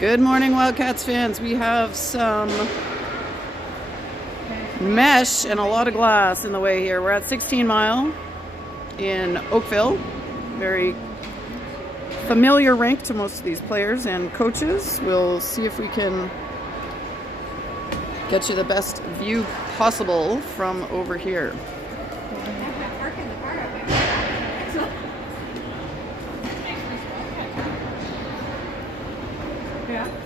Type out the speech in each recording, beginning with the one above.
Good morning, Wildcats fans. We have some mesh and a lot of glass in the way here. We're at 16 Mile in Oakville. Very familiar rink to most of these players and coaches. We'll see if we can get you the best view possible from over here. Yeah.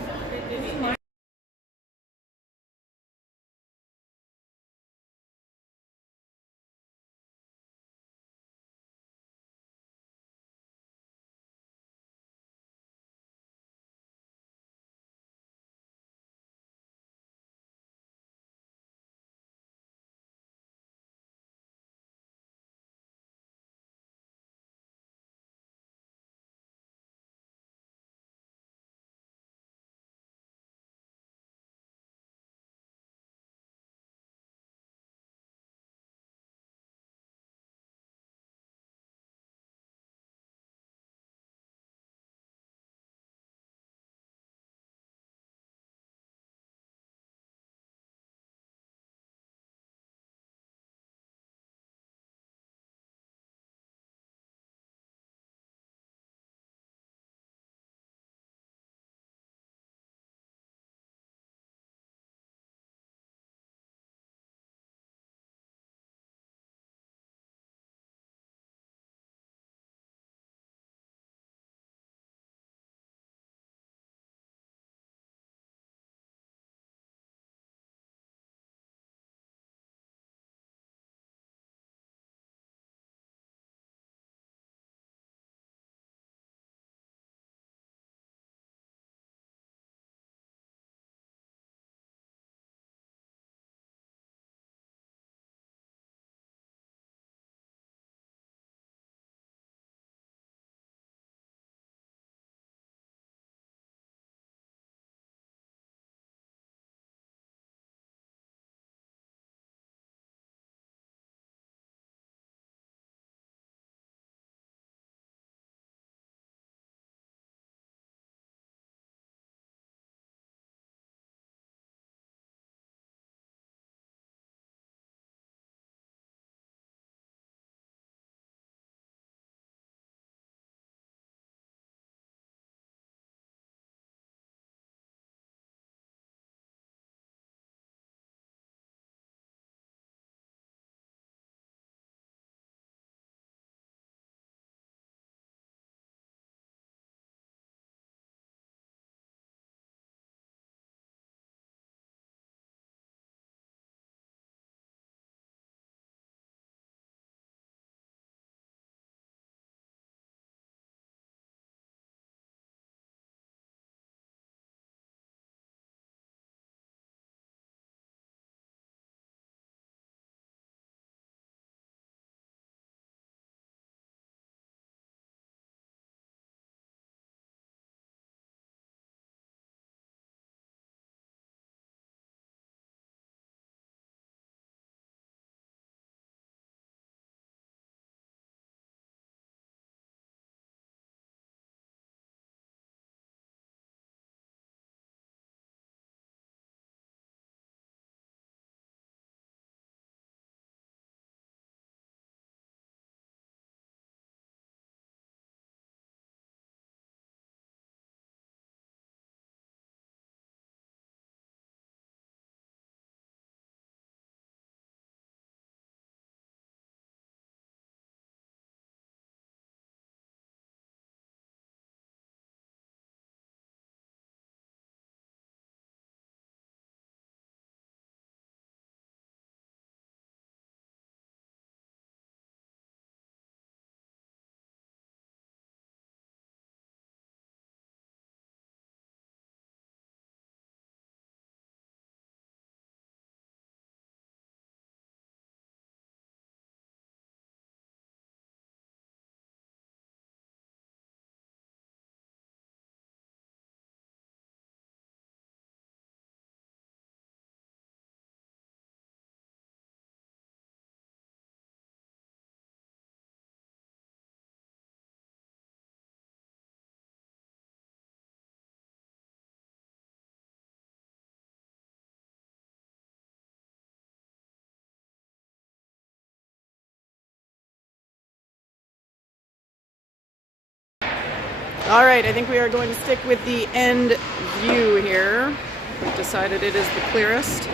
All right, I think we are going to stick with the end view here. We've decided it is the clearest.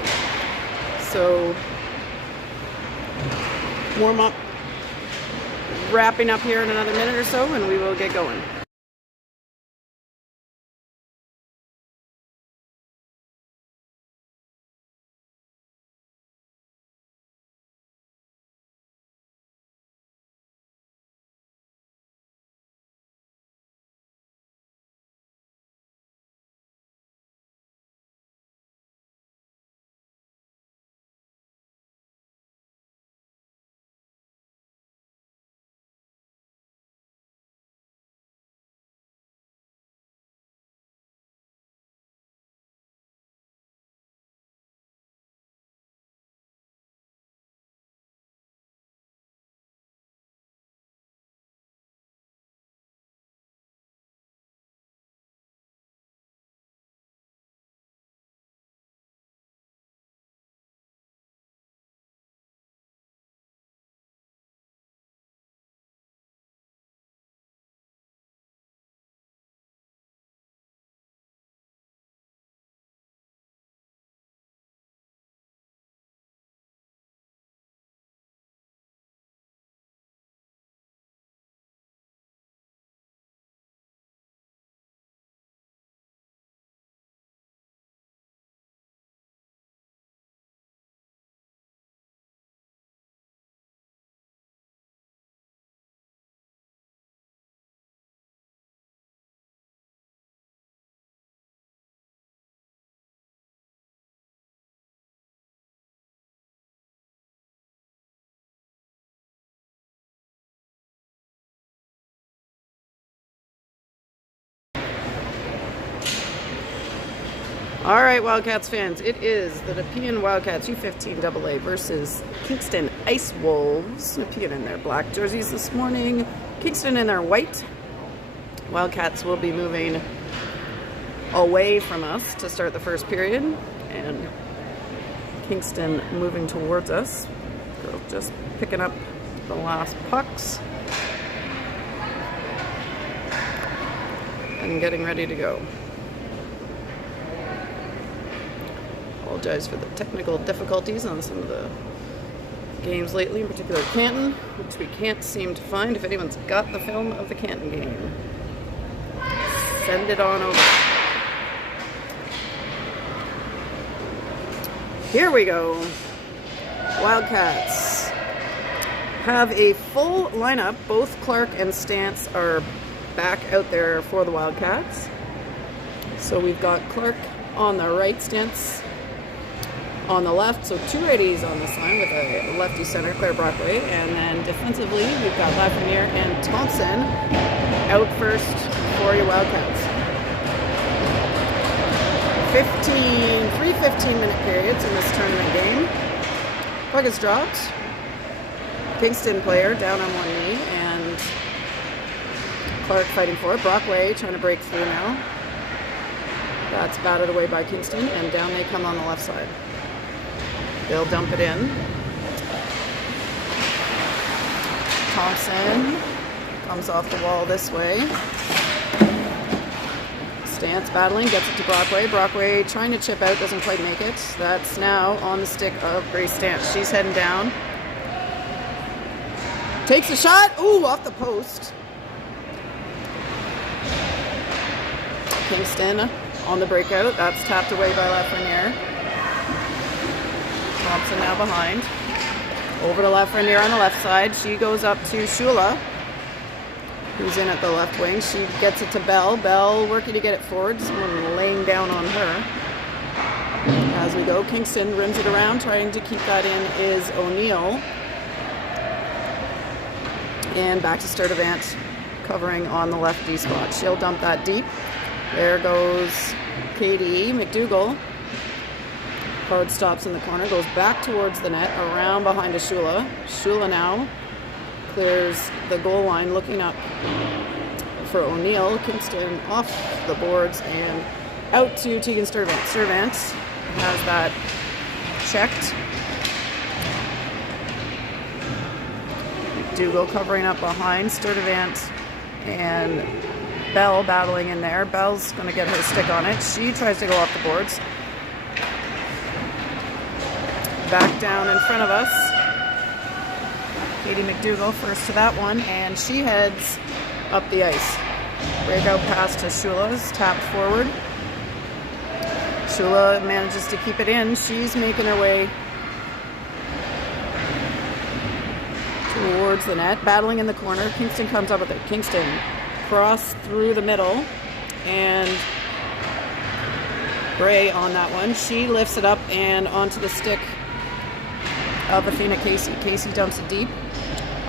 So, warm up, wrapping up here in another minute or so, and we will get going. All right, Wildcats fans, it is the Nepean Wildcats U15 AA versus Kingston Ice Wolves. Nepean in their black jerseys this morning, Kingston in their white. Wildcats will be moving away from us to start the first period, and Kingston moving towards us. Girls just picking up the last pucks and getting ready to go. Apologize for the technical difficulties on some of the games lately, in particular Canton, which we can't seem to find. If anyone's got the film of the Canton game, send it on over. Here we go. Wildcats have a full lineup. Both Clark and Stance are back out there for the Wildcats. So we've got Clark on the right, Stance on the left, so two righties on this line with a lefty center, Claire Brockway, and then defensively we've got Lafreniere and Thompson out first for your Wildcats. 3 15-minute periods in this tournament game. Puck is dropped. Kingston player down on one knee, and Clark fighting for it. Brockway trying to break through now. That's batted away by Kingston, and down they come on the left side. They'll dump it in. Thompson comes off the wall this way. Stance battling, gets it to Brockway. Brockway trying to chip out, doesn't quite make it. That's now on the stick of Grace Stance. She's heading down. Takes a shot. Ooh, off the post. Kingston on the breakout. That's tapped away by Lafreniere. Thompson now behind. Over to Lafreniere on the left side. She goes up to Shula, who's in at the left wing. She gets it to Bell. Bell working to get it forward. Someone laying down on her. As we go, Kingston rims it around. Trying to keep that in is O'Neill. And back to Sturdivant, covering on the left D spot. She'll dump that deep. There goes Katie McDougall. Hard stops in the corner, goes back towards the net, around behind to Shula. Shula now clears the goal line, looking up for O'Neill. Kingston off the boards and out to Tegan Sturdivant. Sturdivant has that checked. McDougall covering up behind Sturdivant and Bell battling in there. Bell's going to get her stick on it. She tries to go off the boards. Back down in front of us. Katie McDougall first to that one, and she heads up the ice. Breakout pass to Shula's, tapped forward. Shula manages to keep it in. She's making her way towards the net, battling in the corner. Kingston comes up with it. Kingston cross through the middle, and Bray on that one. She lifts it up and onto the stick of Athena Casey. Casey dumps it deep.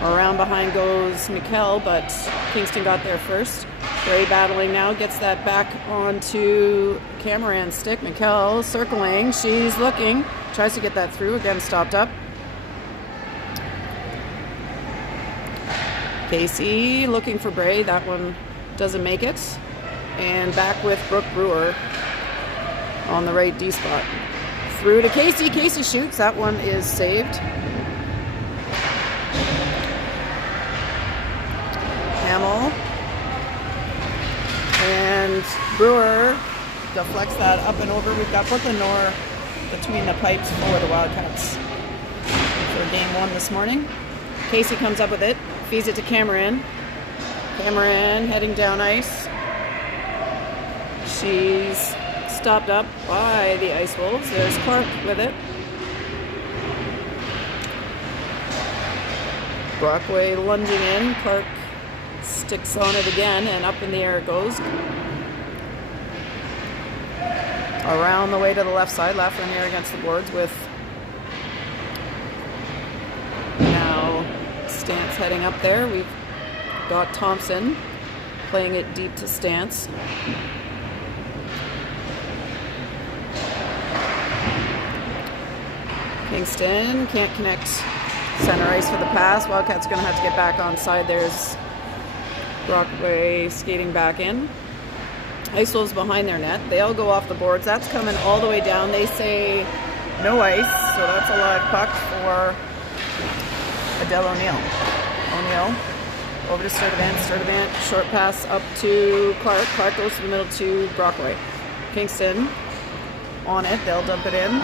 Around behind goes Mikkel, but Kingston got there first. Bray battling now, gets that back onto Cameron's stick. Mikkel circling, she's looking, tries to get that through, again stopped up. Casey looking for Bray, that one doesn't make it. And back with Brooke Brewer on the right D spot. Through to Casey, Casey shoots, that one is saved. Hamill. And Brewer deflects that up and over. We've got Brooklyn Noor between the pipes for the Wildcats for game 1 this morning. Casey comes up with it, feeds it to Cameron. Cameron heading down ice. She's stopped up by the Ice Wolves. There's Clark with it. Brockway lunging in. Clark sticks on it again, and up in the air it goes. Around the way to the left side. Lafreniere against the boards with now Stance heading up there. We've got Thompson playing it deep to Stance. Kingston can't connect center ice for the pass. Wildcats are going to have to get back on side. There's Brockway skating back in. Ice Wolves behind their net. They all go off the boards. That's coming all the way down. They say no ice, so that's a live puck for Adele O'Neill. O'Neill over to Sturdivant. Sturdivant, short pass up to Clark. Clark goes to the middle to Brockway. Kingston on it. They'll dump it in.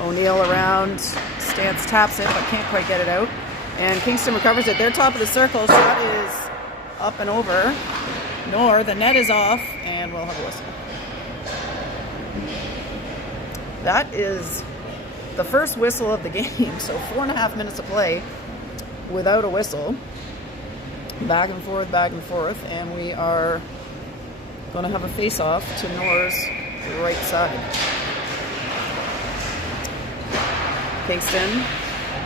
O'Neill around. Stance taps it, but can't quite get it out. And Kingston recovers it. They're top of the circle. Shot is up and over. Nor, the net is off, and we'll have a whistle. That is the first whistle of the game. So 4.5 minutes of play without a whistle. Back and forth, and we are going to have a face-off to Nor's right side. Kingston,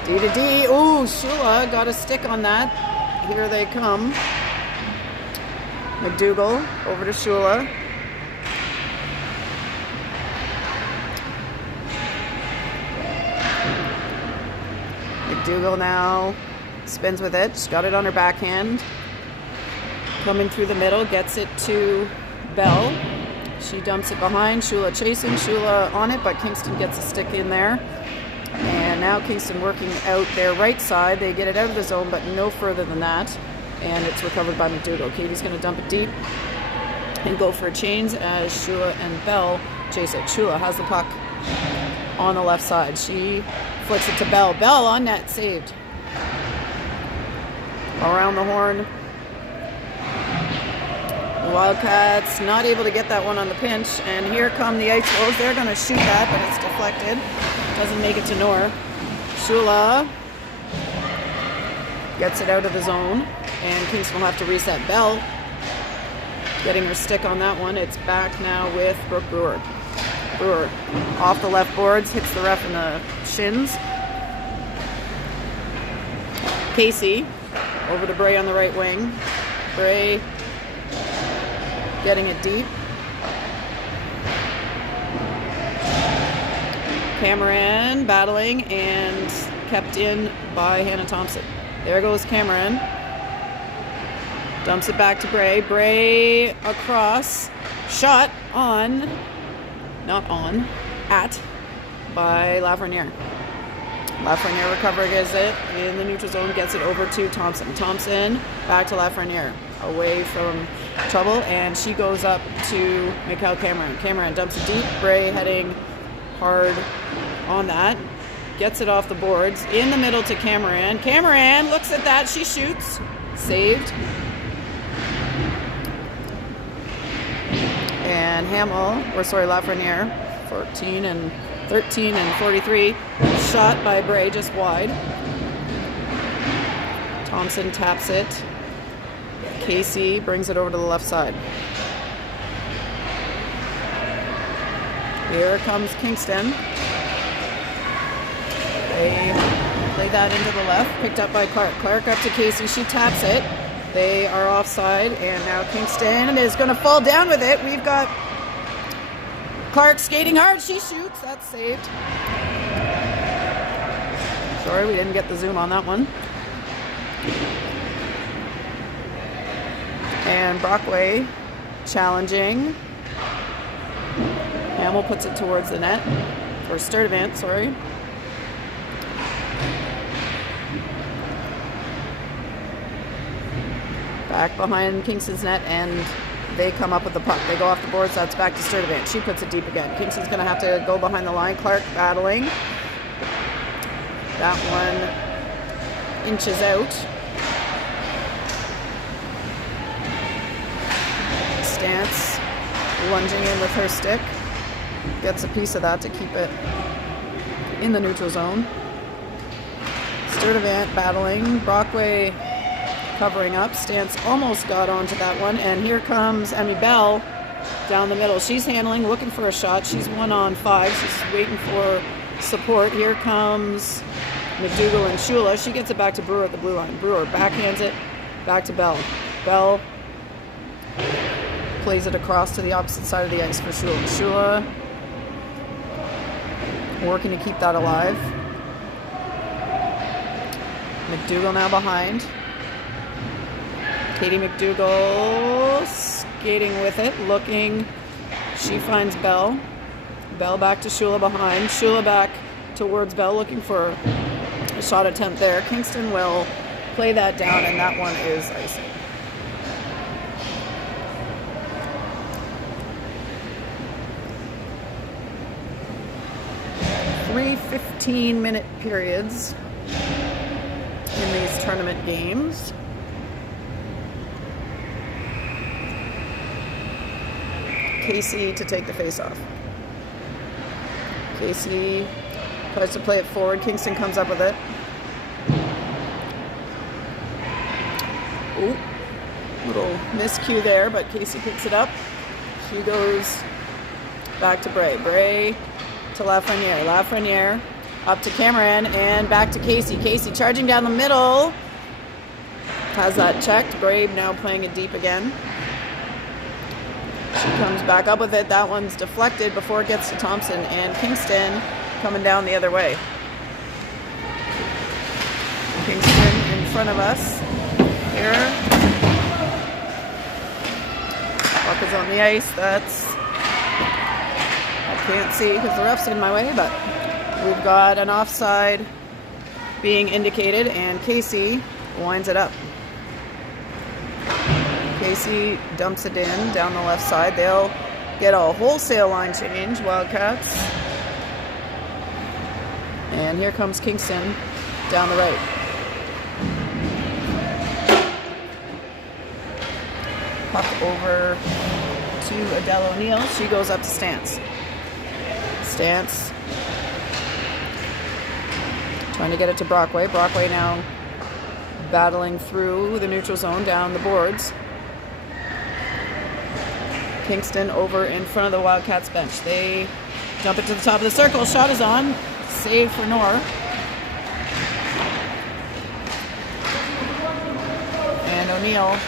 D to D. Ooh, Shula got a stick on that. Here they come. McDougall over to Shula. McDougall now spins with it. She's got it on her backhand. Coming through the middle, gets it to Bell. She dumps it behind. Shula chasing. Shula on it, but Kingston gets a stick in there. And now Kingston working out their right side. They get it out of the zone, but no further than that. And it's recovered by McDougall. Katie's going to dump it deep and go for a change as Shula and Bell chase it. Shula has the puck on the left side. She flicks it to Bell. Bell on net, saved. Around the horn. The Wildcats not able to get that one on the pinch. And here come the Ice Wolves. They're going to shoot that, but it's deflected. Doesn't make it to Noor. Shula gets it out of the zone, and Kingston will have to reset. Bell getting her stick on that one. It's back now with Brooke Brewer. Brewer off the left boards, hits the ref in the shins. Casey over to Bray on the right wing. Bray getting it deep. Cameron battling and kept in by Hannah Thompson. There goes Cameron. Dumps it back to Bray. Bray across. Shot on. Not on. At. By Lafreniere. Lafreniere recovering it in the neutral zone. Gets it over to Thompson. Thompson back to Lafreniere. away from trouble, and she goes up to Mikhail Cameron. Cameron dumps it deep. Bray heading hard on that. Gets it off the boards. In the middle to Cameron. Cameron looks at that. She shoots. Saved. And Lafreniere, 13 and 43. Shot by Bray just wide. Thompson taps it. Casey brings it over to the left side. Here comes Kingston. They play that into the left, picked up by Clark. Clark up to Casey, she taps it. They are offside, and now Kingston is going to fall down with it. We've got Clark skating hard, she shoots, that's saved. Sorry, we didn't get the zoom on that one. And Brockway challenging. Hamill puts it towards the net, or Sturdivant, sorry. Back behind Kingston's net, and they come up with the puck. They go off the boards, that's back to Sturdivant. She puts it deep again. Kingston's going to have to go behind the line. Clark battling. That one inches out. Stance lunging in with her stick. Gets a piece of that to keep it in the neutral zone. Sturdivant battling. Brockway covering up. Stance almost got onto that one. And here comes Emmy Bell down the middle. She's handling, looking for a shot. She's 1-on-5. She's waiting for support. Here comes McDougall and Shula. She gets it back to Brewer at the blue line. Brewer backhands it back to Bell. Bell plays it across to the opposite side of the ice for Shula. Shula working to keep that alive. McDougall now behind. Katie McDougall skating with it, looking. She finds Bell. Bell back to Shula behind. Shula back towards Bell, looking for a shot attempt there. Kingston will play that down, and that one is icing. Three 15-minute periods in these tournament games. Casey to take the face-off. Casey tries to play it forward. Kingston comes up with it. Ooh, little miscue there, but Casey picks it up. She goes back to Bray. Bray to Lafreniere. Lafreniere up to Cameron and back to Casey. Casey charging down the middle. Has that checked. Bray now playing it deep again. She comes back up with it. That one's deflected before it gets to Thompson, and Kingston coming down the other way. Kingston in front of us here. Puck is on the ice. I can't see because the ref's in my way, but we've got an offside being indicated, and Casey winds it up. Casey dumps it in down the left side. They'll get a wholesale line change, Wildcats. And here comes Kingston down the right. Puck over to Adele O'Neill. She goes up to Stance. Stance trying to get it to Brockway. Brockway now battling through the neutral zone down the boards. Kingston over in front of the Wildcats bench. They dump it to the top of the circle. Shot is on. Save for Knorr. And O'Neill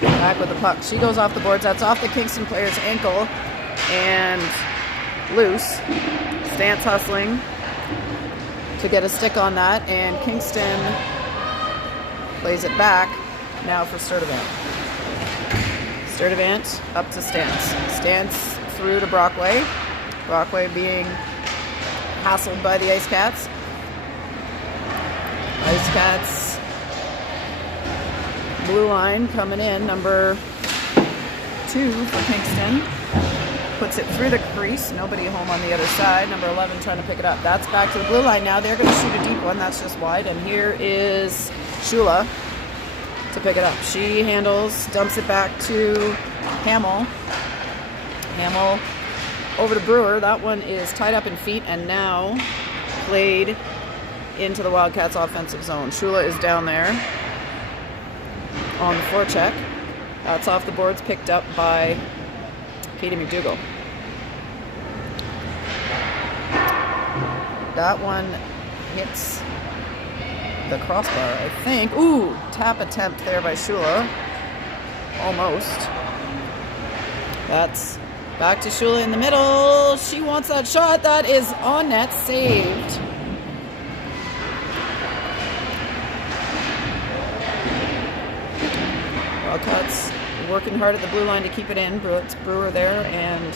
back with the puck. She goes off the boards. That's off the Kingston player's ankle and loose. Stance hustling to get a stick on that, and Kingston plays it back now for Sturdivant. Sturdivant up to Stance. Stance through to Brockway. Brockway being hassled by the Ice Cats. Ice Cats Blue line coming in, number 2 for Kingston. Puts it through the crease. Nobody home on the other side. Number 11 trying to pick it up. That's back to the blue line now. They're going to shoot a deep one. That's just wide. And here is Shula to pick it up. She handles, dumps it back to Hamill. Hamill over to Brewer. That one is tied up in feet and now played into the Wildcats' offensive zone. Shula is down there on the forecheck. That's off the boards, picked up by Katie McDougall. That one hits the crossbar, I think. Ooh, tap attempt there by Shula. Almost. That's back to Shula in the middle. She wants that shot. That is on net, saved. Wildcats working hard at the blue line to keep it in. It's Brewer there, and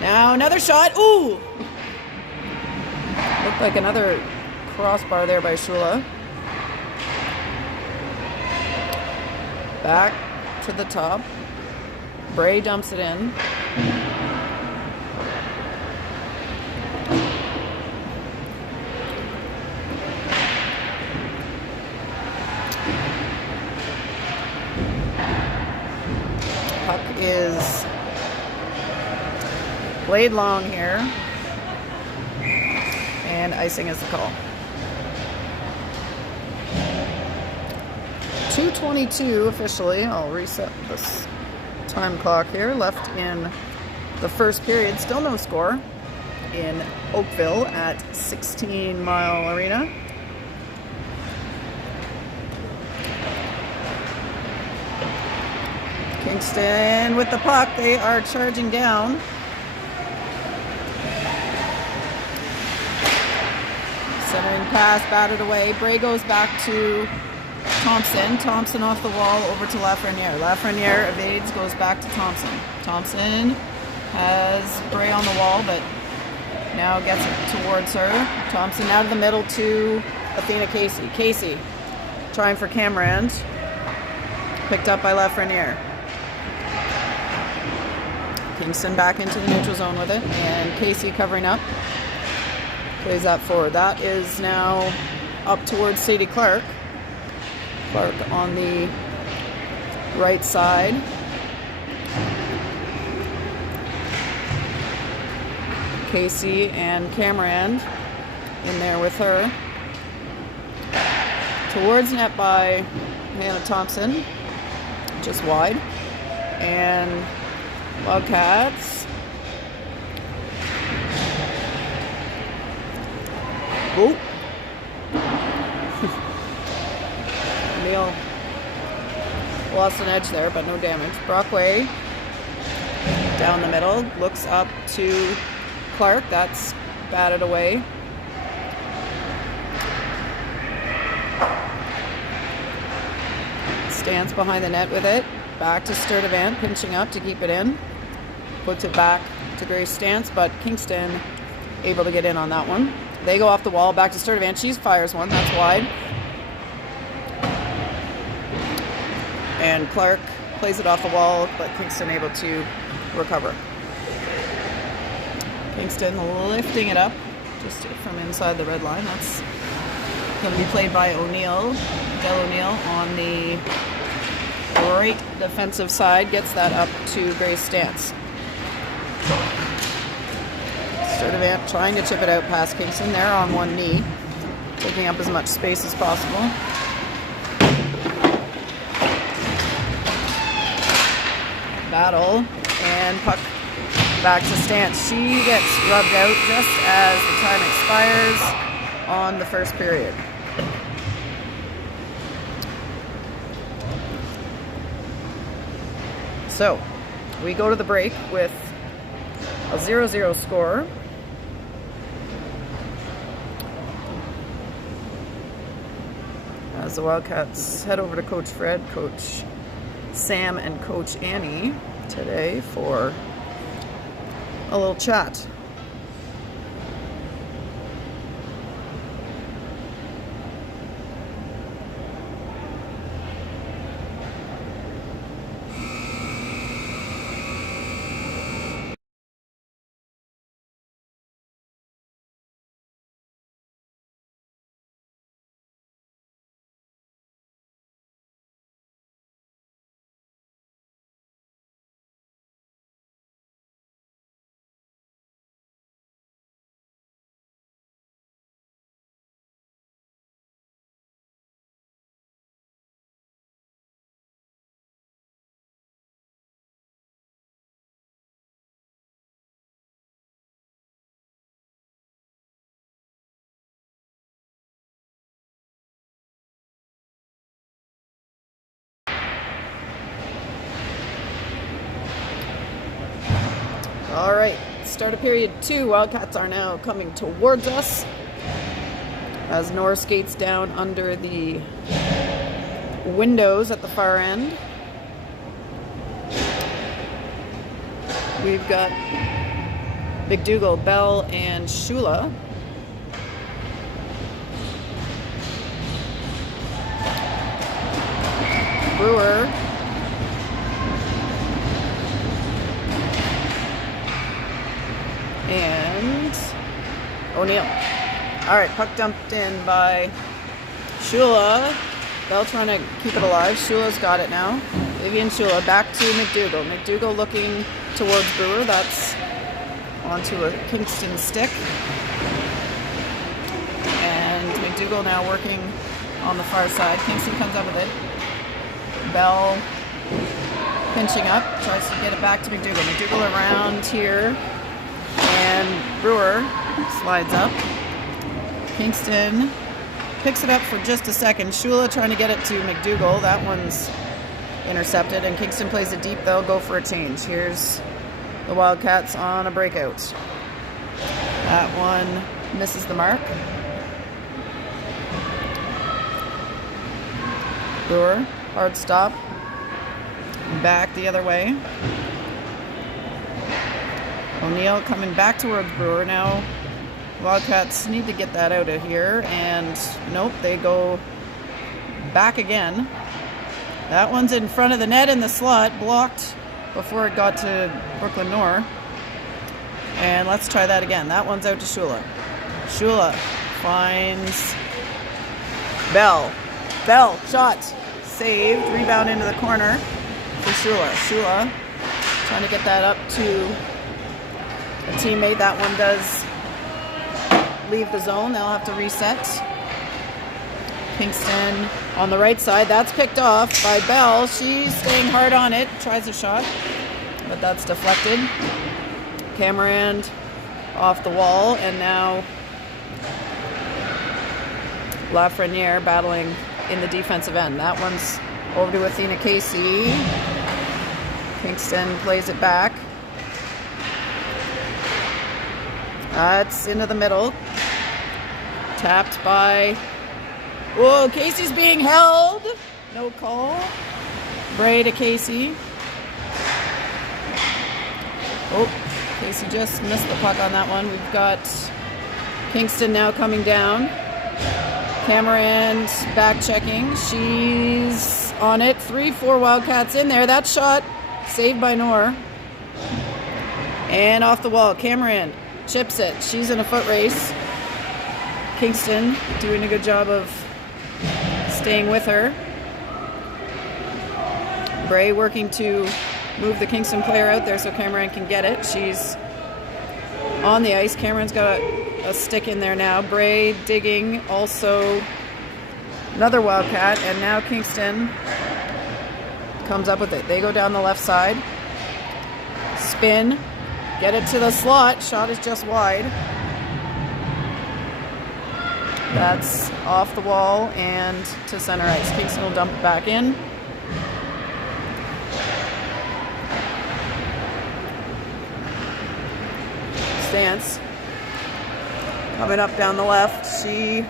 now another shot. Ooh! Looked like another crossbar there by Shula. Back to the top. Bray dumps it in. Puck is played long here. And icing is the call. 2:22 officially. I'll reset this time clock here. Left in the first period. Still no score in Oakville at 16 Mile Arena. Kingston with the puck. They are charging down. Centering pass, batted away. Bray goes back to Thompson. Thompson off the wall over to Lafreniere. Lafreniere evades, goes back to Thompson. Thompson has Bray on the wall, but now gets it towards her. Thompson out of the middle to Athena Casey. Casey trying for Camerand. Picked up by Lafreniere. Kingston back into the neutral zone with it, and Casey covering up. Plays that forward. That is now up towards Sadie Clark. Clark on the right side. Casey and Camerand in there with her. Towards net by Hannah Thompson. Just wide. And Wildcats. Oh. Neil lost an edge there, but no damage. Brockway down the middle, looks up to Clark. That's batted away. Stands behind the net with it. Back to Sturdivant, pinching up to keep it in. Puts it back to Grace Stance, but Kingston able to get in on that one. They go off the wall, back to Sturdivant. She fires one, that's wide. And Clark plays it off the wall, but Kingston able to recover. Kingston lifting it up just from inside the red line. That's going to be played by O'Neill. Del O'Neill on the right defensive side gets that up to Grace Stance. Sturdivant trying to chip it out past Kingston there on one knee, taking up as much space as possible. Battle and puck back to Stance. She gets rubbed out just as the time expires on the first period. So we go to the break with a 0-0 score. As the Wildcats head over to Coach Fred, Coach Sam, and Coach Annie today for a little chat. All right, start of period 2. Wildcats are now coming towards us as North skates down under the windows at the far end. We've got McDougall, Bell, and Shula. Brewer. And O'Neill. All right, puck dumped in by Shula. Bell trying to keep it alive. Shula's got it now. Vivian Shula back to McDougall. McDougall looking towards Brewer. That's onto a Kingston stick. And McDougall now working on the far side. Kingston comes up with it. Bell pinching up, tries to get it back to McDougall. McDougall around here. And Brewer slides up. Kingston picks it up for just a second. Shula trying to get it to McDougall. That one's intercepted, and Kingston plays it deep. They'll go for a change. Here's the Wildcats on a breakout. That one misses the mark. Brewer, hard stop. Back the other way. O'Neill coming back towards Brewer. Now Wildcats need to get that out of here, and nope, they go back again. That one's in front of the net in the slot, blocked before it got to Brooklyn North. And let's try that again. That one's out to Shula. Shula finds Bell. Bell, shot, saved, rebound into the corner for Shula. Shula trying to get that up to a teammate. That one does leave the zone. They'll have to reset. Kingston on the right side. That's picked off by Bell. She's staying hard on it. Tries a shot, but that's deflected. Cameron off the wall, and now Lafreniere battling in the defensive end. That one's over to Athena Casey. Kingston plays it back. It's into the middle. Tapped by... Whoa, Casey's being held. No call. Bray to Casey. Oh, Casey just missed the puck on that one. We've got Kingston now coming down. Cameron back checking. She's on it. 3-4 Wildcats in there. That shot saved by Noor. And off the wall. Cameron chips it. She's in a foot race. Kingston doing a good job of staying with her. Bray working to move the Kingston player out there so Cameron can get it. She's on the ice. Cameron's got a stick in there now. Bray digging, also another Wildcat, and now Kingston comes up with it. They go down the left side. Spin. Get it to the slot. Shot is just wide. That's off the wall and to center ice. Kingston will dump it back in. Stance coming up down the left. She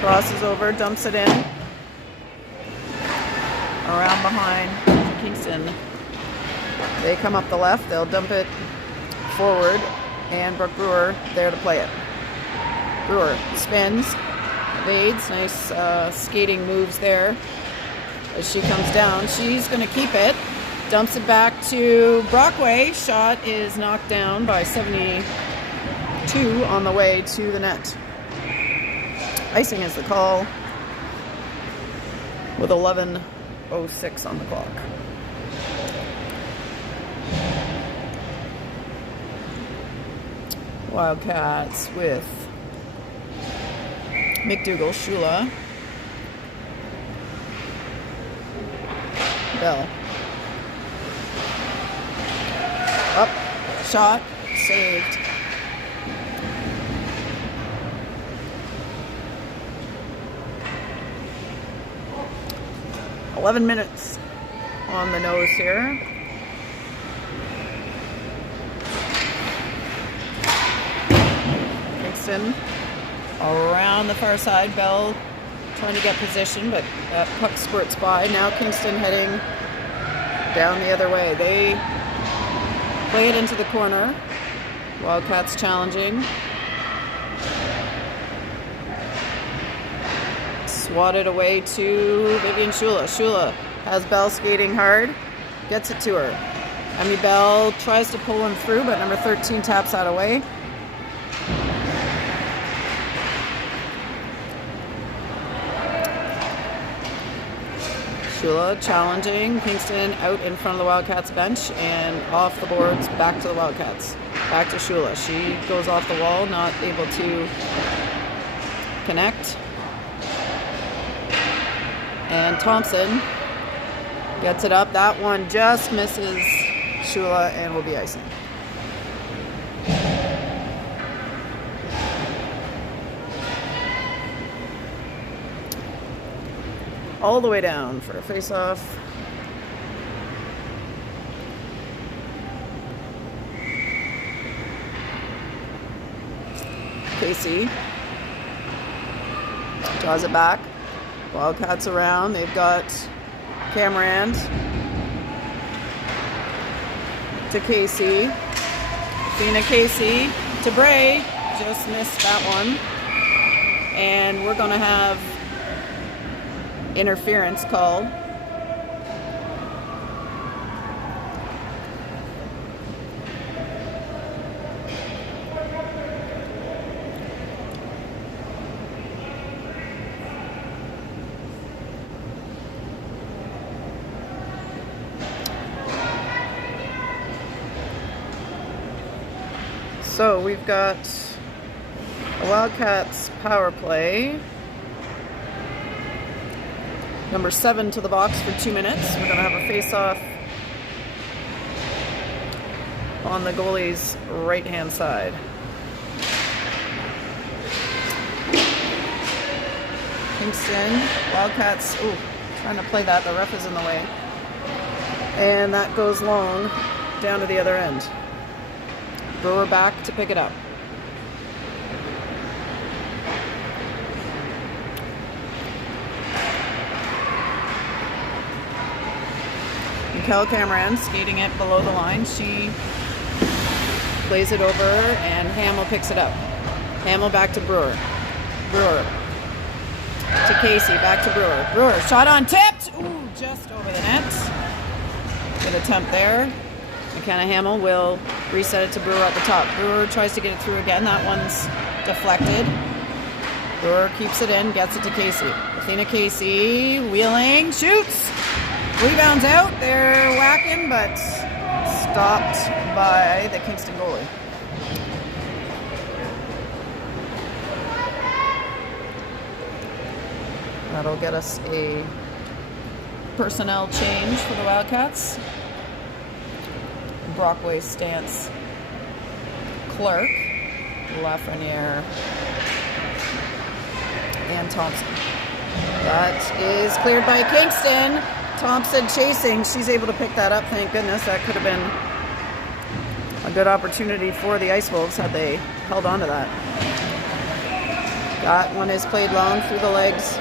crosses over, dumps it in. Around behind to Kingston. They come up the left. They'll dump it forward, and Brooke Brewer there to play it. Brewer spins, evades, nice skating moves there. As she comes down, she's going to keep it. Dumps it back to Brockway. Shot is knocked down by 72 on the way to the net. Icing is the call with 11:06 on the clock. Wildcats with McDougall, Shula, Bell. Up, shot, saved. .11 minutes on the nose here. Kingston around the far side. Bell trying to get position, but that puck squirts by. Now Kingston heading down the other way. They play it into the corner. Wildcats challenging. Swatted away to Vivian Shula. Shula has Bell skating hard. Gets it to her. Emmy Bell tries to pull him through, but number 13 taps that away. Shula challenging. Kingston out in front of the Wildcats bench and off the boards, back to the Wildcats. Back to Shula. She goes off the wall, not able to connect. And Thompson gets it up. That one just misses Shula and will be icing. All the way down for a face-off. Casey draws it back. Wildcats around. They've got Cameron to Casey. Athena Casey to Bray. Just missed that one. And we're going to have interference called. So we've got a Wildcats power play. Number 7 to the box for 2 minutes. We're going to have a face-off on the goalie's right-hand side. Kingston, Wildcats, trying to play that. The ref is in the way. And that goes long down to the other end. Brewer back to pick it up. Kel Cameron skating it below the line. She plays it over and Hamill picks it up. Hamill back to Brewer. Brewer to Casey, back to Brewer. Brewer, shot on tipped. Ooh, just over the net. Good attempt there. McKenna Hamill will reset it to Brewer at the top. Brewer tries to get it through again. That one's deflected. Brewer keeps it in, gets it to Casey. Athena Casey, wheeling, shoots. Rebounds out. They're whacking, but stopped by the Kingston goalie. That'll get us a personnel change for the Wildcats. Brockway, Stance, Clark, Lafreniere, and Thompson. That is cleared by Kingston. Thompson chasing. She's able to pick that up. Thank goodness. That could have been a good opportunity for the Ice Wolves had they held on to that. That one is played long through the legs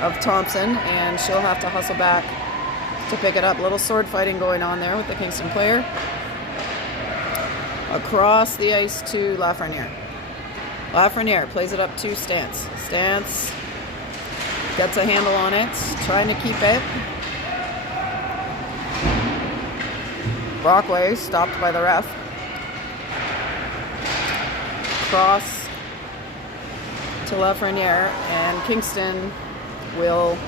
of Thompson, and she'll have to hustle back to pick it up. A little sword fighting going on there with the Kingston player. Across the ice to Lafreniere. Lafreniere plays it up to Stance. Stance gets a handle on it, trying to keep it. Brockway stopped by the ref. Cross to Lafreniere, and Kingston will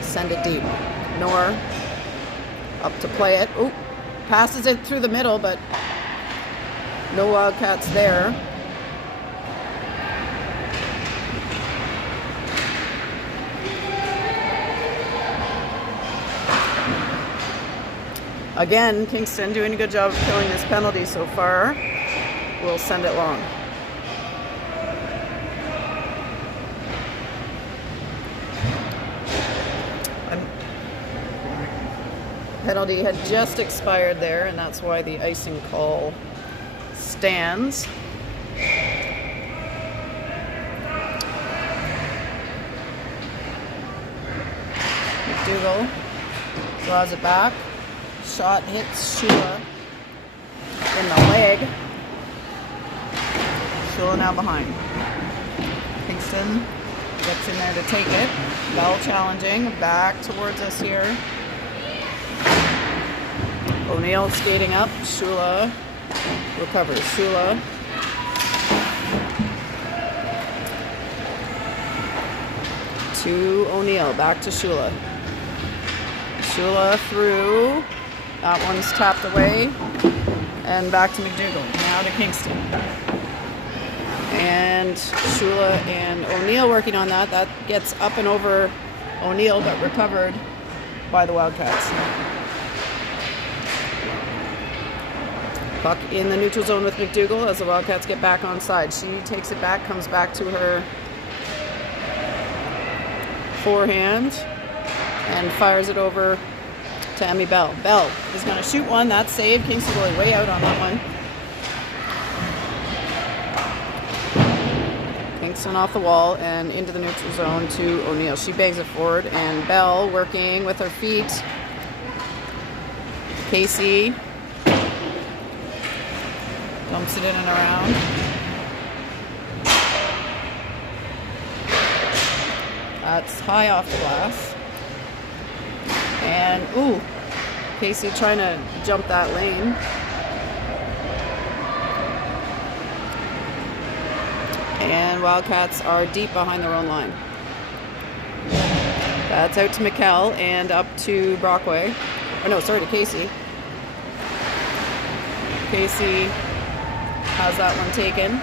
send it deep. Knorr up to play it. Ooh, passes it through the middle, but no Wildcats there. Again, Kingston doing a good job of killing this penalty so far. We'll send it long. Penalty had just expired there, and that's why the icing call stands. McDougall draws it back. Shot hits Shula in the leg. Shula now behind. Kingston gets in there to take it. Bell challenging. Back towards us here. O'Neill skating up. Shula recovers. Shula. To O'Neill. Back to Shula. Shula through. That one's tapped away. And back to McDougall. Now to Kingston. And Shula and O'Neill working on that. That gets up and over O'Neill, but recovered by the Wildcats. Puck in the neutral zone with McDougall as the Wildcats get back on side. She takes it back, comes back to her forehand, and fires it over to Emmy Bell. Bell is going to shoot one. That's saved. Kingston going way out on that one. Kingston off the wall and into the neutral zone to O'Neill. She bangs it forward, and Bell working with her feet. Casey dumps it in and around. That's high off the glass. And, ooh, Casey trying to jump that lane. And Wildcats are deep behind their own line. That's out to McKell and up to Brockway. Oh no, sorry, to Casey. Casey has that one taken.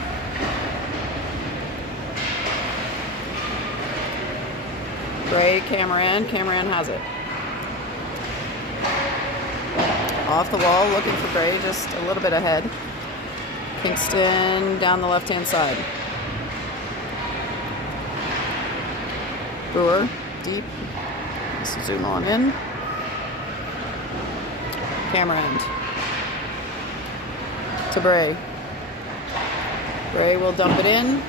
Gray, Cameron. Cameron has it. Off the wall, looking for Gray, just a little bit ahead. Kingston down the left-hand side. Brewer, deep. Let's zoom on in. Cameron to Bray. Bray will dump it in.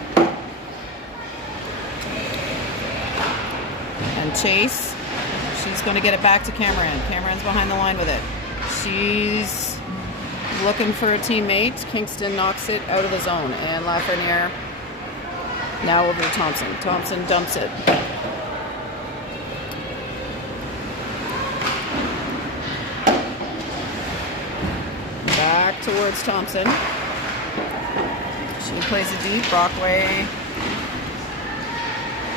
And Chase. She's going to get it back to Cameron. Cameron's behind the line with it. She's looking for a teammate. Kingston knocks it out of the zone. And Lafreniere now over to Thompson. Thompson dumps it. Back towards Thompson. She plays it deep. Brockway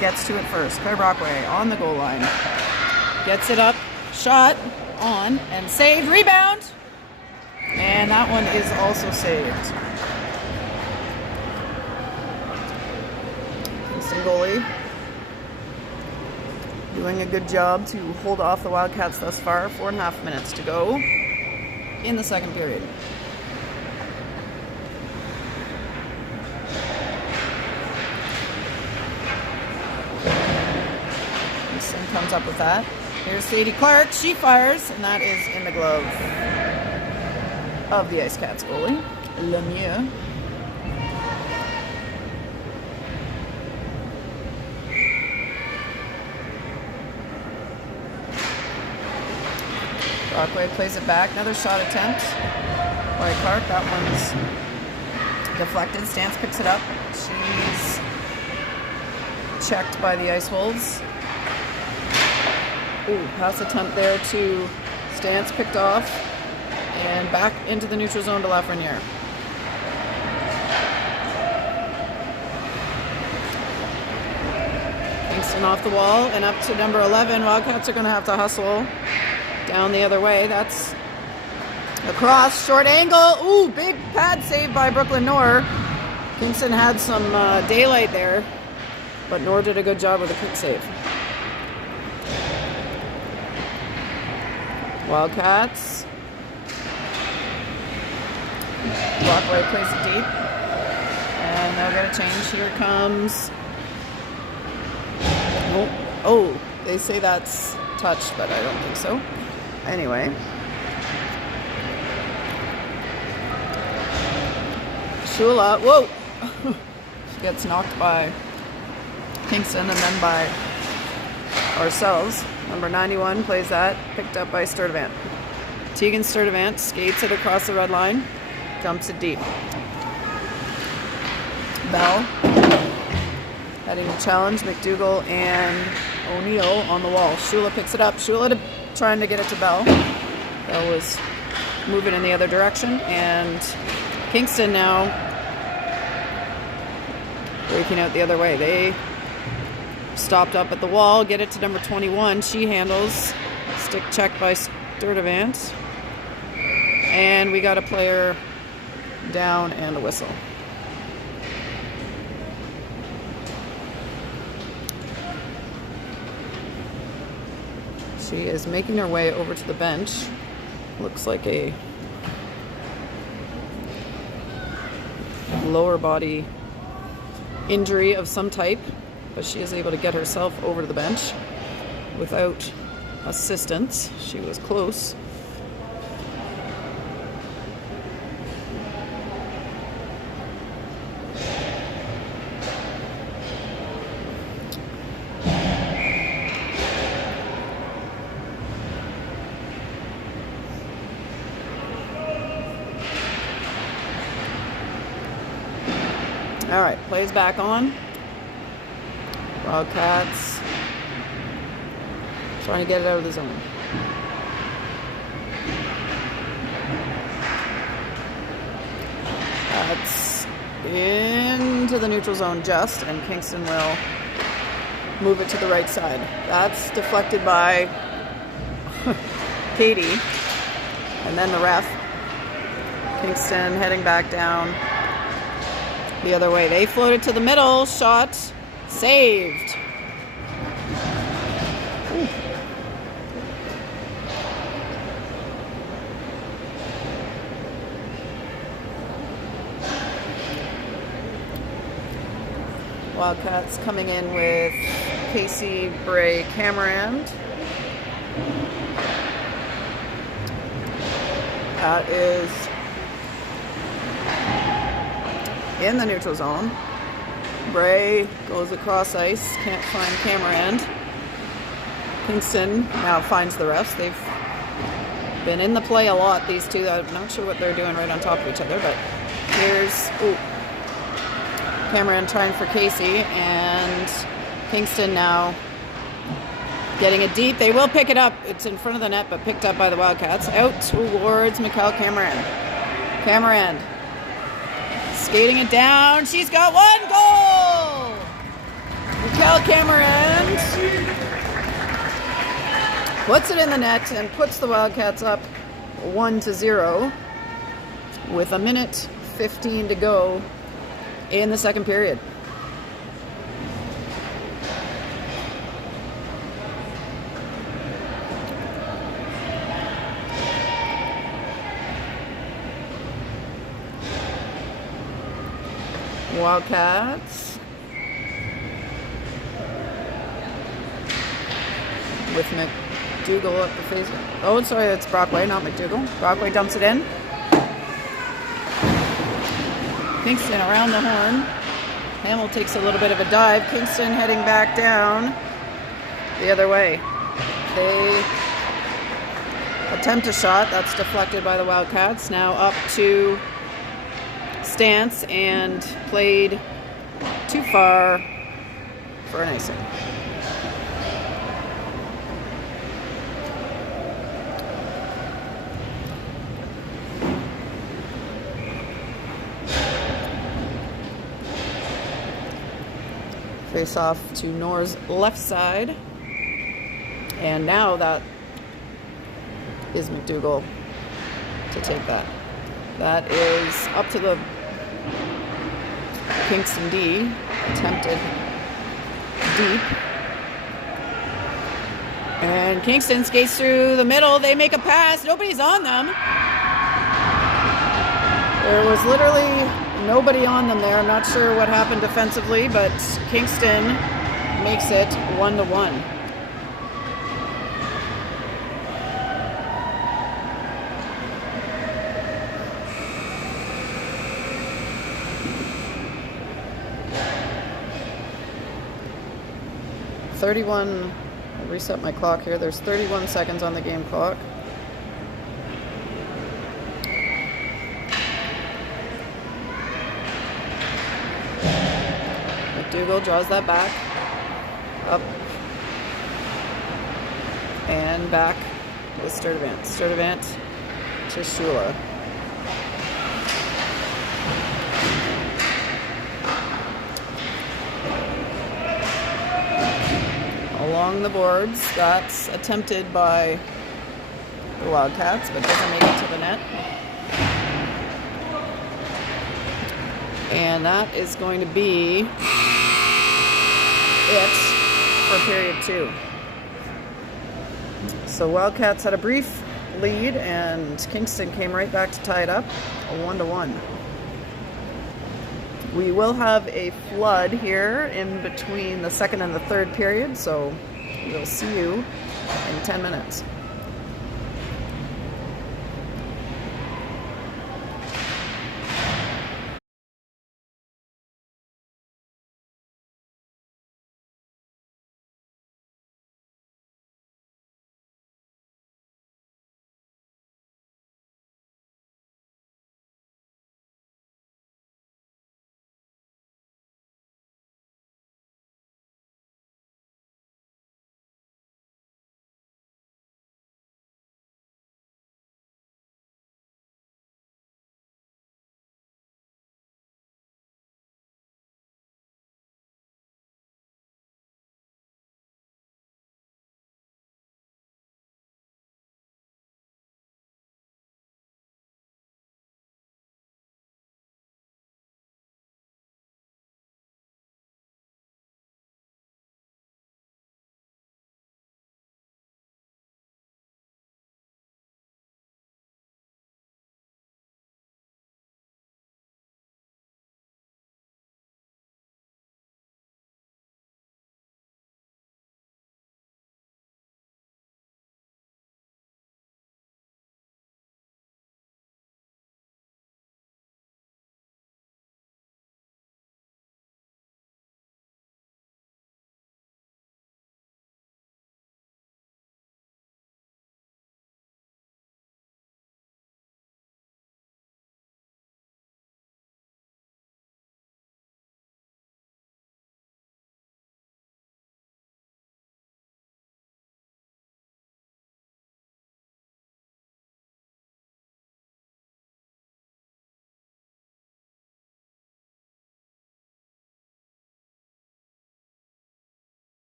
gets to it first. Claire Brockway on the goal line. Gets it up. Shot on and saved. Rebound. And that one is also saved. Kingston goalie doing a good job to hold off the Wildcats thus far. 4.5 minutes to go in the second period. Kingston comes up with that. Here's Sadie Clark. She fires, and that is in the glove of the Ice Cats goalie, Lemieux. Brockway plays it back. Another shot attempt by Clark. That one's deflected. Stance picks it up. She's checked by the Ice Wolves. Ooh, pass attempt there to Stance, picked off. And back into the neutral zone to Lafreniere. Kingston off the wall and up to number 11. Wildcats are going to have to hustle down the other way. That's across, short angle. Ooh, big pad save by Brooklyn Noor. Kingston had some daylight there, but Noor did a good job with a quick save. Wildcats. Brockway plays it deep. And they'll get a change. Here comes... Oh, they say that's touched, but I don't think so. Anyway. Shula. Whoa! She gets knocked by Kingston and then by ourselves. Number 91 plays that, picked up by Sturdivant. Tegan Sturdivant skates it across the red line, dumps it deep. Bell heading to challenge McDougall and O'Neill on the wall. Shula picks it up. Shula trying to get it to Bell. Bell was moving in the other direction, and Kingston now breaking out the other way. They stopped up at the wall, get it to number 21. She handles, stick check by Sturdivant, and we got a player down and a whistle. She is making her way over to the bench. Looks like a lower body injury of some type, but she is able to get herself over to the bench without assistance. She was close. All right, plays back on. Wildcats trying to get it out of the zone. That's into the neutral zone just, and Kingston will move it to the right side. That's deflected by Katie, and then the ref. Kingston heading back down the other way. They floated to the middle. Shot saved. Ooh. Wildcats coming in with Casey, Bray, Camerand. That is in the neutral zone. Bray goes across ice, can't find Camerand. Kingston now finds the refs. They've been in the play a lot, these two. I'm not sure what they're doing right on top of each other, but here's Camerand trying for Casey, and Kingston now getting it deep. They will pick it up. It's in front of the net, but picked up by the Wildcats. Out towards Mikhail Camerand. Camerand skating it down. She's got one goal! Mikhail Camerand puts it in the net and puts the Wildcats up 1-0 with 1:15 to go in the second period. Wildcats with McDougall up the face. Oh, sorry, it's Brockway, not McDougall. Brockway dumps it in. Kingston around the horn. Hamill takes a little bit of a dive. Kingston heading back down the other way. They attempt a shot. That's deflected by the Wildcats. Now up to stance and played too far for an icing. Face off to Nor's left side, and now that is McDougall to take that. That is up to the Kingston D, attempted deep. And Kingston skates through the middle. They make a pass. Nobody's on them. There was literally nobody on them there. I'm not sure what happened defensively, but Kingston makes it 1-1. I'll reset my clock here. There's 31 seconds on the game clock. McDougall draws that back. Up. And back with Sturdivant. Sturdivant to Shula. Along the boards, that's attempted by the Wildcats, but doesn't make it to the net. And that is going to be it for period 2. So Wildcats had a brief lead, and Kingston came right back to tie it up, a 1-1. We will have a flood here in between the second and the third period, so we'll see you in 10 minutes.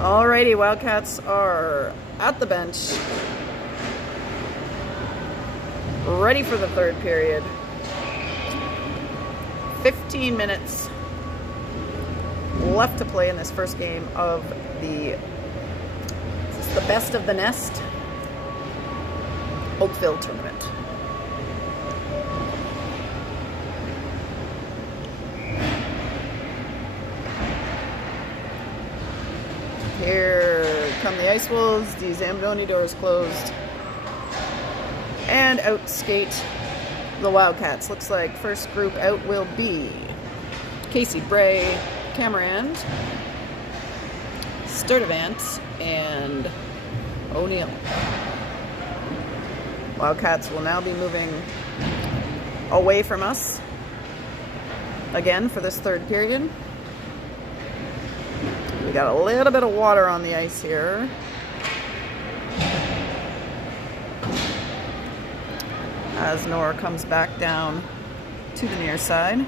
Alrighty, Wildcats are at the bench, ready for the third period. 15 minutes left to play in this first game of the best of the nest Oakville Tournament. Here come the Ice Wolves. The Zamboni doors closed. And out skate the Wildcats. Looks like first group out will be Casey, Bray, Cameron, Sturdivant, and O'Neill. Wildcats will now be moving away from us again for this third period. We got a little bit of water on the ice here. As Nora comes back down to the near side.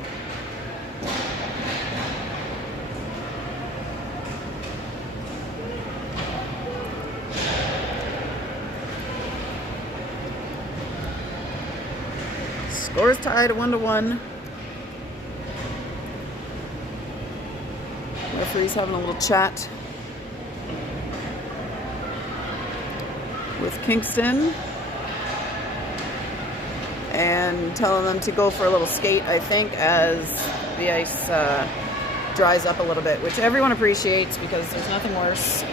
Scores tied 1-1. Referee's having a little chat with Kingston and telling them to go for a little skate, I think, as the ice dries up a little bit, which everyone appreciates because there's nothing worse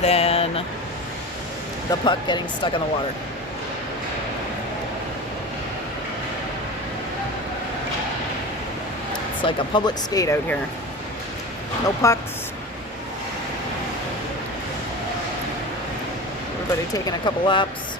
than the puck getting stuck in the water. It's like a public skate out here. No pucks. Everybody taking a couple laps.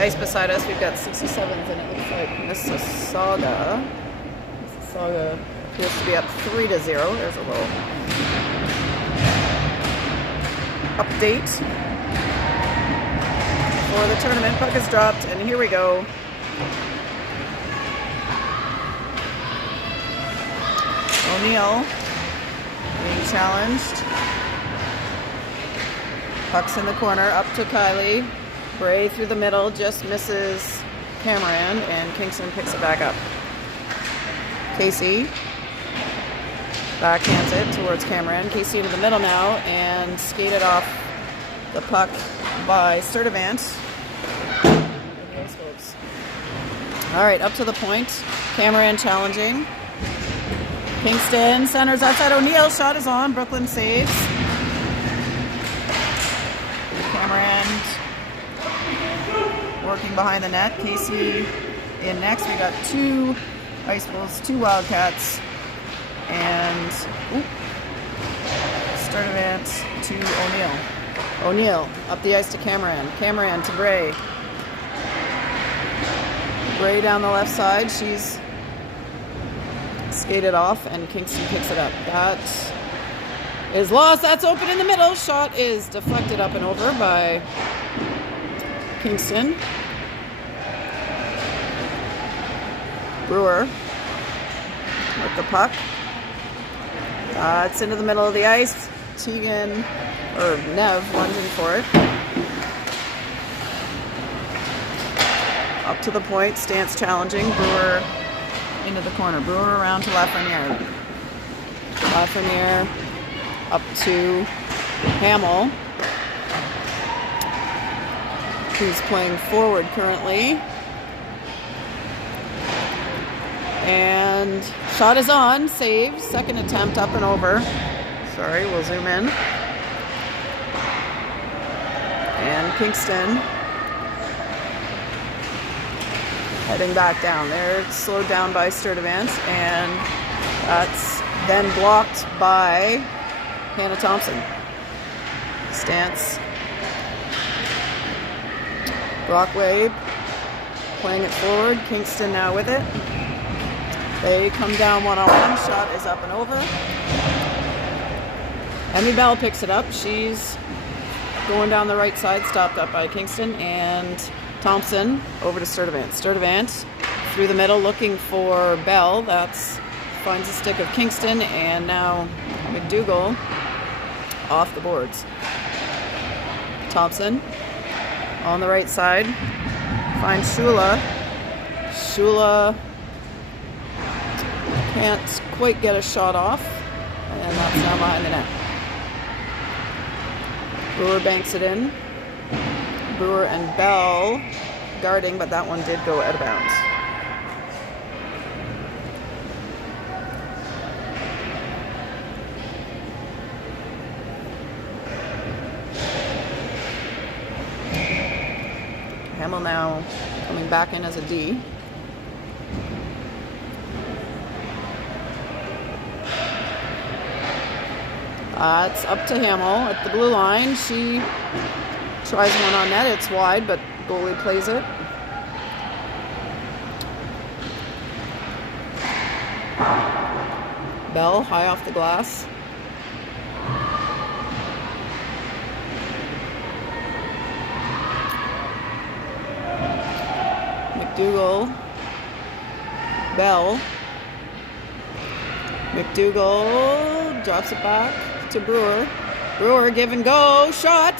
Ice beside us, we've got 67th, and it looks like Mississauga appears to be up 3-0. There's a little update for the tournament. Puck is dropped, and here we go. O'Neill being challenged. Puck's in the corner, up to Kylie. Bray through the middle, just misses Cameron, and Kingston picks it back up. Casey backhands it towards Cameron. Casey into the middle now, and skated off the puck by Sturdivant. All right, up to the point. Cameron challenging. Kingston centers outside. O'Neill, shot is on. Brooklyn saves. Cameron working behind the net. Casey in next. We got two Ice Wolves, two Wildcats, and Sturdivant to O'Neill. O'Neill up the ice to Cameron. Cameron to Bray. Bray down the left side. She's skated off, and Kingston picks it up. That is lost. That's open in the middle. Shot is deflected up and over by Kingston. Brewer with the puck. It's into the middle of the ice. Nev lunging for it. Up to the point. Stance challenging. Brewer into the corner. Brewer around to Lafreniere. Lafreniere up to Hamill, who's playing forward currently. And shot is on. Save. Second attempt up and over. Sorry, we'll zoom in. And Kingston heading back down. They're slowed down by Sturdivant, and that's then blocked by Hannah Thompson. Stance. Brockway playing it forward. Kingston now with it. They come down one-on-one. Shot is up and over. Emmy Bell picks it up. She's going down the right side, stopped up by Kingston, and Thompson over to Sturdivant. Sturdivant through the middle looking for Bell. That's finds the stick of Kingston, and now McDougall off the boards. Thompson on the right side finds Shula. Shula can't quite get a shot off, and that's now behind the net. Brewer banks it in. Brewer and Bell guarding, but that one did go out of bounds. Hamill now coming back in as a D. It's up to Hamill at the blue line. She tries one on net. It's wide, but goalie plays it. Bell high off the glass. McDougall. Bell. McDougall drops it back to Brewer. Brewer give and go. Shot.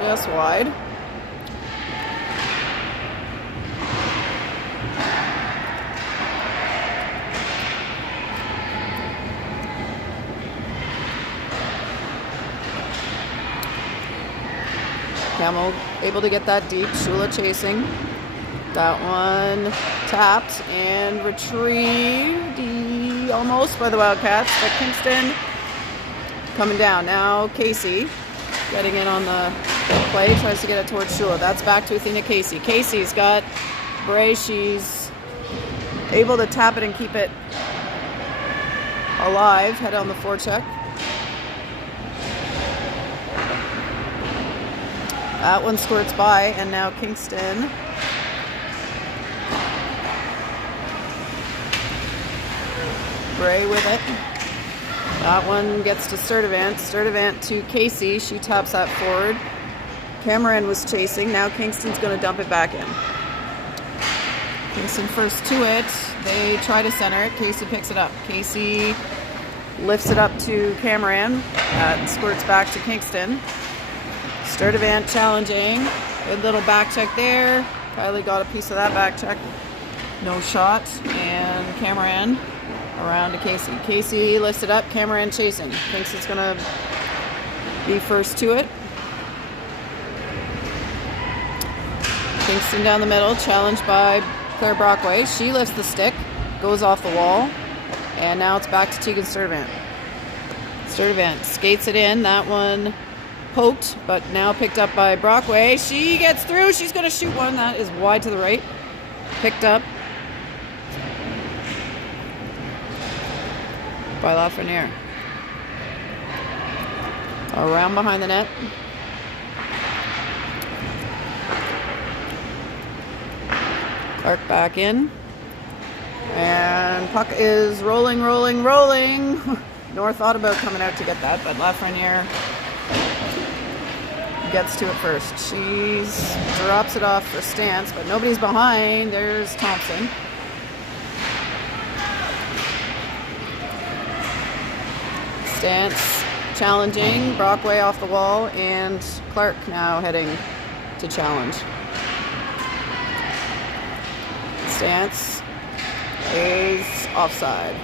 Just wide. Hamill able to get that deep. Shula chasing. That one tapped and retrieved almost by the Wildcats, but Kingston coming down. Now Casey getting in on the play, tries to get it towards Shula. That's back to Athena Casey. Casey's got Bray. She's able to tap it and keep it alive. Head on the forecheck. That one squirts by, and now Kingston Bray with it. That one gets to Sturdivant. Sturdivant to Casey. She taps that forward. Cameron was chasing. Now Kingston's going to dump it back in. Kingston first to it. They try to center it. Casey picks it up. Casey lifts it up to Cameron. That squirts back to Kingston. Sturdivant challenging. Good little back check there. Kylie got a piece of that back check. No shot. And Cameron around to Casey. Casey lifts it up. Cameron chasing. Thinks it's going to be first to it. Kingston down the middle. Challenged by Claire Brockway. She lifts the stick. Goes off the wall. And now it's back to Tegan Sturdivant. Sturdivant skates it in. That one poked, but now picked up by Brockway. She gets through. She's going to shoot one. That is wide to the right. Picked up by Lafreniere. Around behind the net. Clark back in. And puck is rolling, rolling, rolling. Nor thought about coming out to get that, but Lafreniere gets to it first. She drops it off for Stance, but nobody's behind. There's Thompson. Stance challenging. Brockway off the wall, and Clark now heading to challenge. Stance is offside.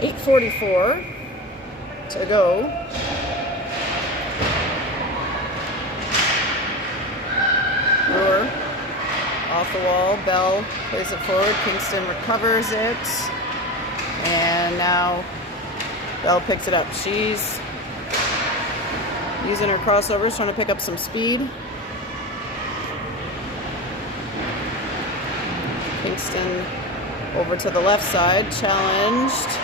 .8:44 to go. Brewer Off the wall, Bell plays it forward. Kingston recovers it. And now Bell picks it up. She's using her crossovers, trying to pick up some speed. Kingston over to the left side, challenged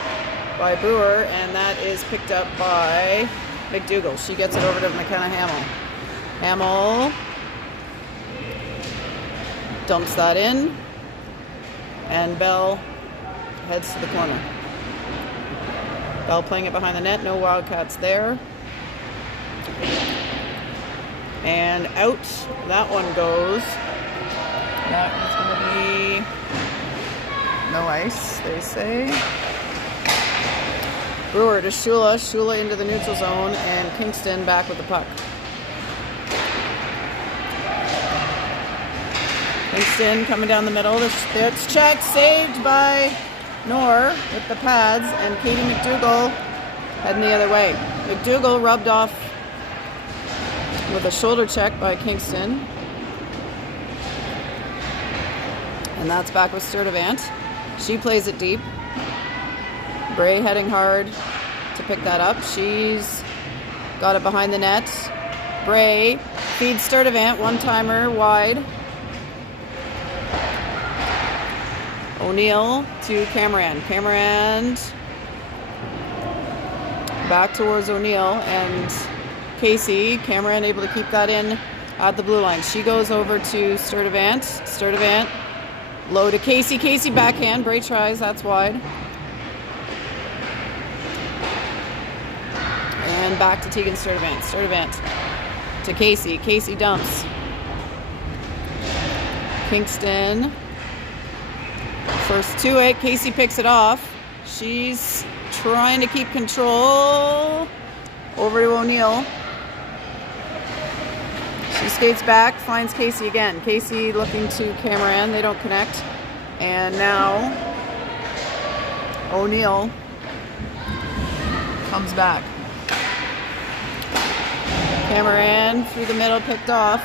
by Brewer, and that is picked up by McDougall. She gets it over to McKenna Hamill. Hamill dumps that in, and Bell heads to the corner. Bell playing it behind the net, no Wildcats there. And out that one goes. That is going to be no ice, they say. Brewer to Shula. Shula into the neutral zone, and Kingston back with the puck. Kingston coming down the middle. It's checked, saved by Knorr with the pads, and Katie McDougall heading the other way. McDougall rubbed off with a shoulder check by Kingston. And that's back with Sturdivant. She plays it deep. Bray heading hard to pick that up. She's got it behind the net. Bray feeds Sturdivant, one-timer wide. O'Neill to Cameron. Cameron back towards O'Neill and Casey. Cameron able to keep that in at the blue line. She goes over to Sturdivant. Sturdivant low to Casey. Casey backhand. Bray tries. That's wide. And back to Tegan Sturdivant. Sturdivant to Casey. Casey dumps. Kingston first to it. Casey picks it off. She's trying to keep control. Over to O'Neill. She skates back, finds Casey again. Casey looking to Cameron. They don't connect. And now O'Neill comes back. Cameron through the middle, picked off.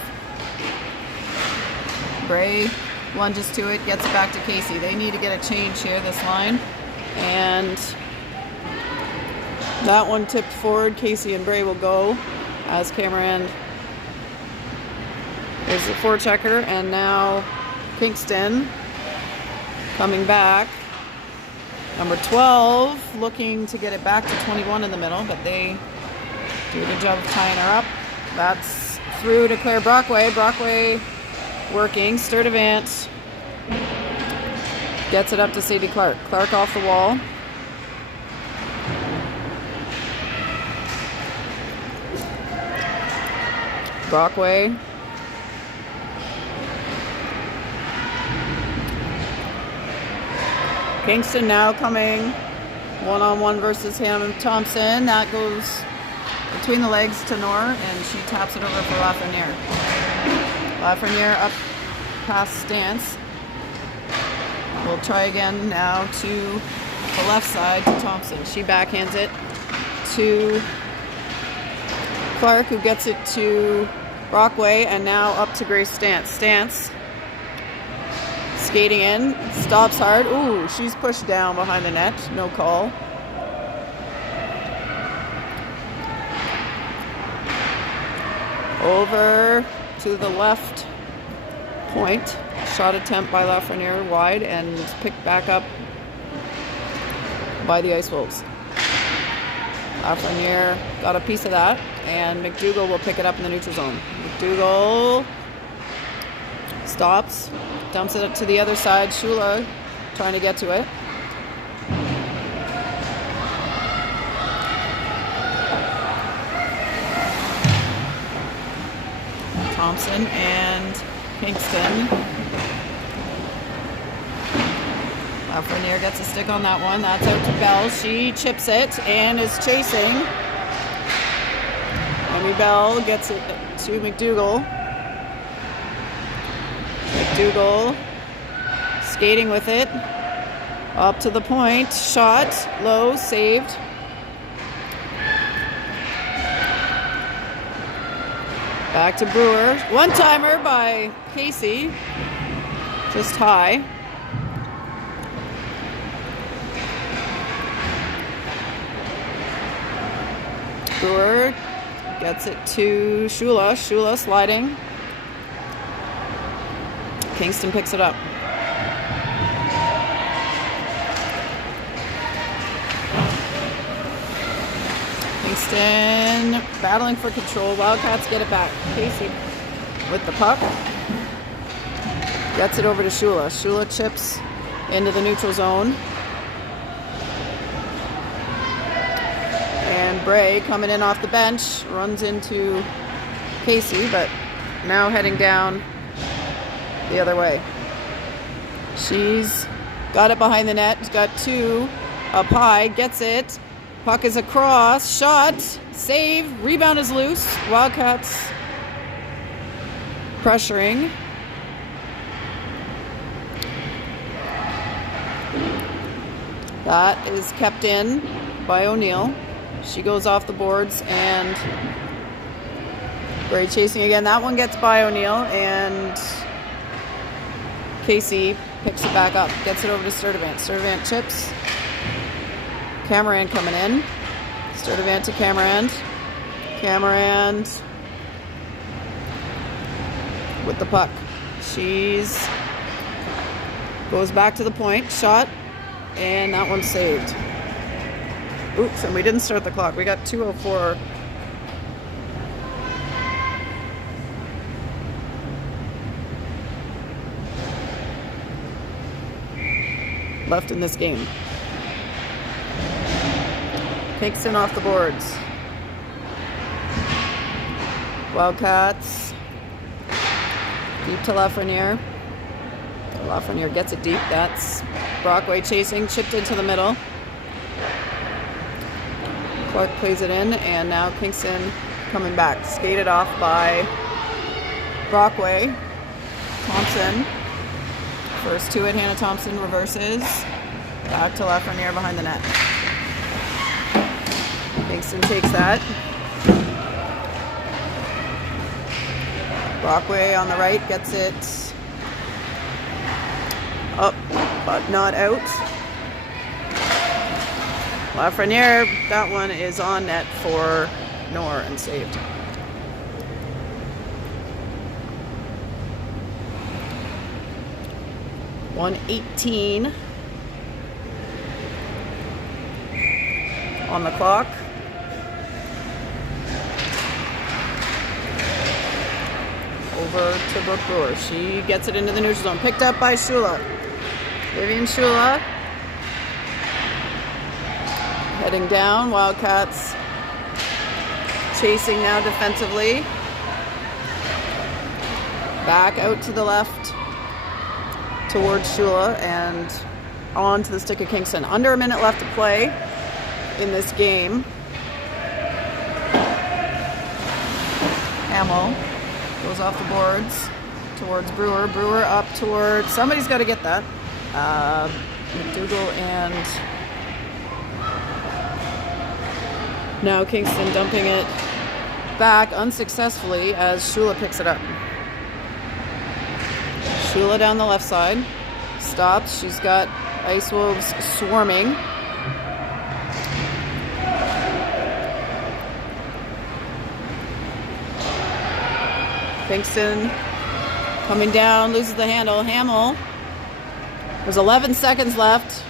Bray lunges to it, gets it back to Casey. They need to get a change here, this line. And that one tipped forward. Casey and Bray will go as Cameron is the forechecker. And now Kingston coming back. Number 12 looking to get it back to 21 in the middle, but they do a good job of tying her up. That's through to Claire Brockway. Brockway working. Sturdivant gets it up to Sadie Clark. Clark off the wall. Brockway. Kingston now coming one-on-one versus Hannah Thompson. That goes between the legs to Knorr, and she taps it over for Lafreniere. Lafreniere up past Stance. We'll try again now to the left side to Thompson. She backhands it to Clark, who gets it to Brockway, and now up to Grace Stance. Stance skating in, stops hard. Ooh, she's pushed down behind the net. No call. Over to the left point. Shot attempt by Lafreniere wide and picked back up by the Ice Wolves. Lafreniere got a piece of that, and McDougall will pick it up in the neutral zone. McDougall stops, dumps it to the other side. Shula trying to get to it. Thompson and Kingston. Lafreniere gets a stick on that one. That's out to Bell. She chips it and is chasing. Amy Bell gets it to McDougall. McDougall skating with it. Up to the point. Shot. Low. Saved. Back to Brewer. One-timer by Casey. just high. Brewer gets it to Shula. Shula sliding. Kingston picks it up. Kingston battling for control. Wildcats get it back. Casey with the puck. Gets it over to Shula. Shula chips into the neutral zone. And Bray coming in off the bench runs into Casey, but now heading down the other way. She's got it behind the net. She's got two up high. Gets it. Puck is across. Shot. Save. Rebound is loose. Wildcats pressuring. That is kept in by O'Neill. She goes off the boards and Bray chasing again. That one gets by O'Neill and Casey picks it back up. Gets it over to Sturdivant. Sturdivant chips. Cameron coming in. Sturdivant to Cameron. Cameron with the puck. She's goes back to the point. Shot. And that one's saved. Oops, and we didn't start the clock. We got 2:04. Left in this game. Kingston off the boards. Wildcats. Deep to Lafreniere. Lafreniere gets it deep. That's Brockway chasing. Chipped into the middle. Clark plays it in, and now Kingston coming back. Skated off by Brockway. Thompson. First to it, Hannah Thompson reverses. Back to Lafreniere behind the net. Kingston takes that. Brockway on the right gets it up, but not out. Lafreniere, that one is on net for Knorr and saved. .118 on the clock. Over to Brooke Brewer. She gets it into the neutral zone. Picked up by Shula. Vivian Shula. Heading down. Wildcats chasing now defensively. Back out to the left towards Shula and on to the stick of Kingston. Under a minute left to play in this game. Hamill goes off the boards towards Brewer. Brewer up towards... Somebody's got to get that. McDougall and... Now Kingston dumping it back unsuccessfully as Shula picks it up. Shula down the left side. Stops. She's got Ice Wolves swarming. Kingston coming down, loses the handle. Hamill. There's 11 seconds left.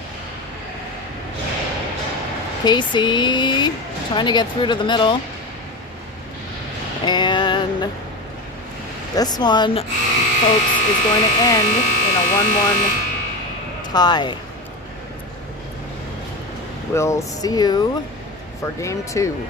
Casey trying to get through to the middle. And this one, folks, is going to end in a 1-1 tie. We'll see you for game 2.